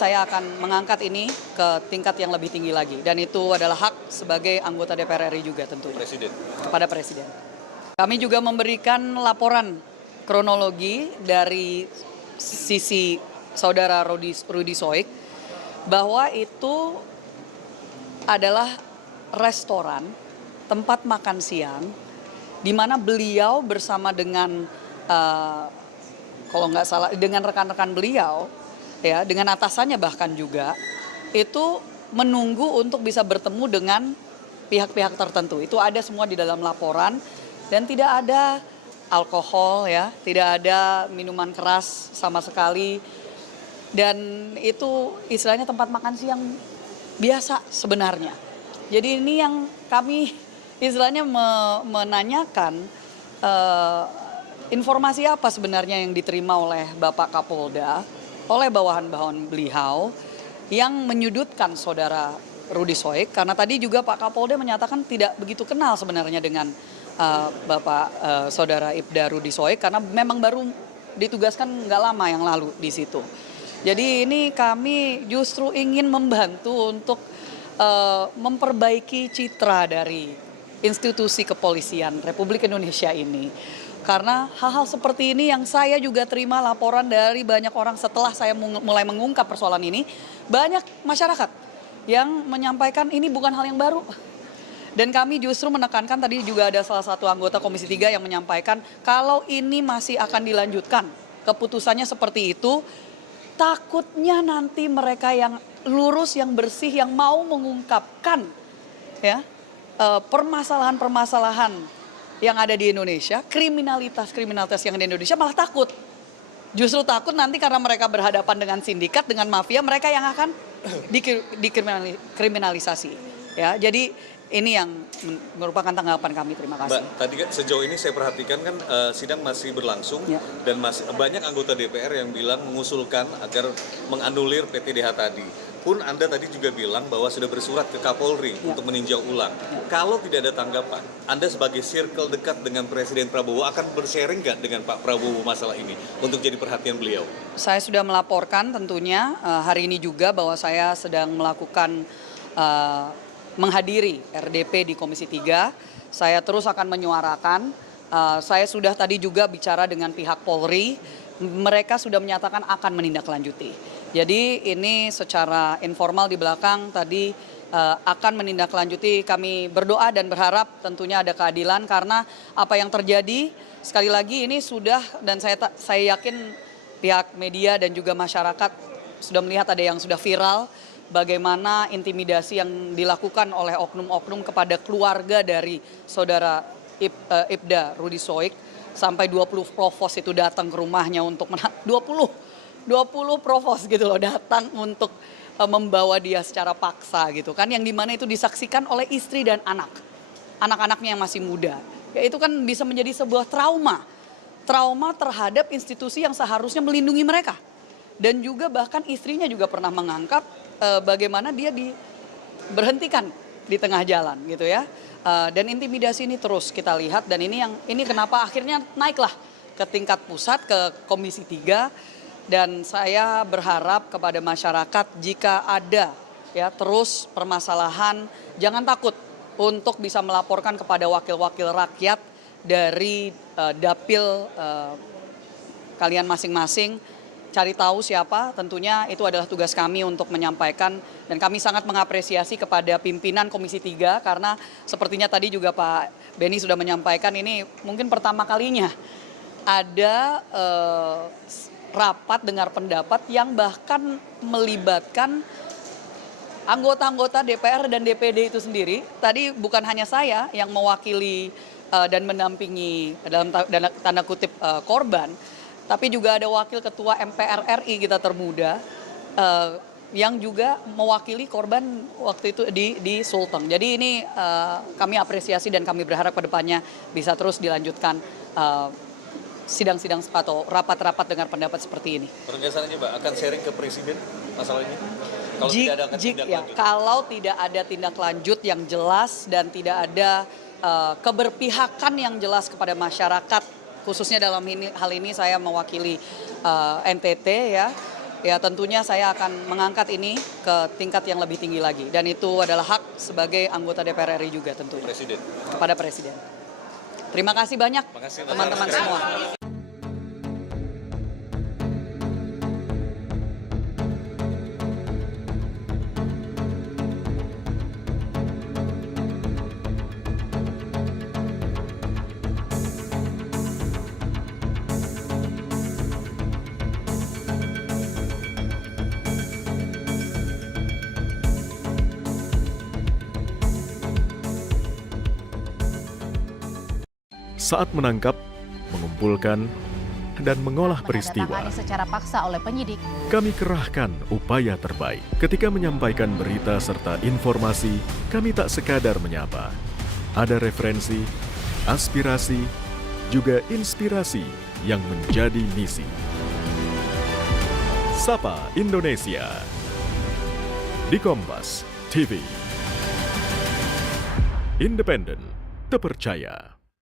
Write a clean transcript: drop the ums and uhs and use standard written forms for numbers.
Saya akan mengangkat ini ke tingkat yang lebih tinggi lagi, dan itu adalah hak sebagai anggota DPR RI juga tentunya. Kepada Presiden. Kami juga memberikan laporan kronologi dari sisi saudara Rudy Soik bahwa itu adalah restoran, tempat makan siang, di mana beliau bersama dengan kalau nggak salah dengan rekan-rekan beliau, ya dengan atasannya bahkan juga itu menunggu untuk bisa bertemu dengan pihak-pihak tertentu. Itu ada semua di dalam laporan dan tidak ada alkohol, ya, tidak ada minuman keras sama sekali, dan itu istilahnya tempat makan siang biasa sebenarnya. Jadi ini yang kami istilahnya menanyakan informasi apa sebenarnya yang diterima oleh Bapak Kapolda, oleh bawahan-bawahan beliau yang menyudutkan saudara Rudy Soik, karena tadi juga Pak Kapolda menyatakan tidak begitu kenal sebenarnya dengan Bapak saudara Ibda Rudy Soik karena memang baru ditugaskan nggak lama yang lalu di situ. Jadi ini kami justru ingin membantu untuk memperbaiki citra dari institusi kepolisian Republik Indonesia ini. Karena hal-hal seperti ini yang saya juga terima laporan dari banyak orang setelah saya mulai mengungkap persoalan ini, banyak masyarakat yang menyampaikan ini bukan hal yang baru. Dan kami justru menekankan, tadi juga ada salah satu anggota Komisi 3 yang menyampaikan kalau ini masih akan dilanjutkan, keputusannya seperti itu, takutnya nanti mereka yang lurus, yang bersih, yang mau mengungkapkan ya permasalahan-permasalahan yang ada di Indonesia, kriminalitas yang ada di Indonesia malah takut. Justru takut nanti karena mereka berhadapan dengan sindikat, dengan mafia, mereka yang akan dikriminalisasi. Ya, jadi ini yang merupakan tanggapan kami. Terima kasih. Mbak, tadi kan sejauh ini saya perhatikan kan sidang masih berlangsung ya. Dan masih banyak anggota DPR yang bilang mengusulkan agar menganulir PTDH tadi. Pun Anda tadi juga bilang bahwa sudah bersurat ke Kapolri untuk meninjau ulang. Kalau tidak ada tanggapan, Anda sebagai circle dekat dengan Presiden Prabowo akan bersharing nggak dengan Pak Prabowo masalah ini untuk jadi perhatian beliau? Saya sudah melaporkan tentunya hari ini juga bahwa saya sedang melakukan menghadiri RDP di Komisi 3. Saya terus akan menyuarakan. Saya sudah tadi juga bicara dengan pihak Polri. Mereka sudah menyatakan akan menindaklanjuti. Jadi ini secara informal di belakang tadi akan menindaklanjuti. Kami berdoa dan berharap tentunya ada keadilan karena apa yang terjadi sekali lagi ini sudah, dan saya yakin pihak media dan juga masyarakat sudah melihat ada yang sudah viral bagaimana intimidasi yang dilakukan oleh oknum-oknum kepada keluarga dari saudara Ibda Rudy Soik, sampai 20 provos itu datang ke rumahnya untuk 20 provos gitu loh datang untuk membawa dia secara paksa gitu kan, yang dimana itu disaksikan oleh istri dan anak-anaknya yang masih muda. Ya itu kan bisa menjadi sebuah trauma terhadap institusi yang seharusnya melindungi mereka. Dan juga bahkan istrinya juga pernah mengangkat bagaimana dia diberhentikan di tengah jalan gitu ya. Dan intimidasi ini terus kita lihat, dan ini kenapa akhirnya naiklah ke tingkat pusat, ke Komisi 3. Dan saya berharap kepada masyarakat jika ada ya terus permasalahan, jangan takut untuk bisa melaporkan kepada wakil-wakil rakyat dari dapil kalian masing-masing. Cari tahu siapa, tentunya itu adalah tugas kami untuk menyampaikan, dan kami sangat mengapresiasi kepada pimpinan Komisi 3 karena sepertinya tadi juga Pak Benny sudah menyampaikan ini mungkin pertama kalinya ada rapat dengar pendapat yang bahkan melibatkan anggota-anggota DPR dan DPD itu sendiri. Tadi bukan hanya saya yang mewakili dan mendampingi dalam tanda kutip korban, tapi juga ada wakil ketua MPR RI kita termuda yang juga mewakili korban waktu itu di Sulteng. Jadi ini kami apresiasi dan kami berharap ke depannya bisa terus dilanjutkan sidang-sidang atau rapat-rapat dengar pendapat seperti ini. Penegasannya Mbak, akan sharing ke Presiden masalah ini? Kalau tidak ada tindak lanjut yang jelas dan tidak ada keberpihakan yang jelas kepada masyarakat, khususnya dalam hal ini saya mewakili NTT ya, ya tentunya saya akan mengangkat ini ke tingkat yang lebih tinggi lagi. Dan itu adalah hak sebagai anggota DPR RI juga tentunya. Kepada Presiden. Terima kasih banyak teman-teman semua. Saat menangkap, mengumpulkan, dan mengolah peristiwa, menandatangani secara paksa oleh penyidik. kami kerahkan upaya terbaik. Ketika menyampaikan berita serta informasi, kami tak sekadar menyapa. Ada referensi, aspirasi, juga inspirasi yang menjadi misi. Sapa Indonesia di Kompas TV. Independen, terpercaya.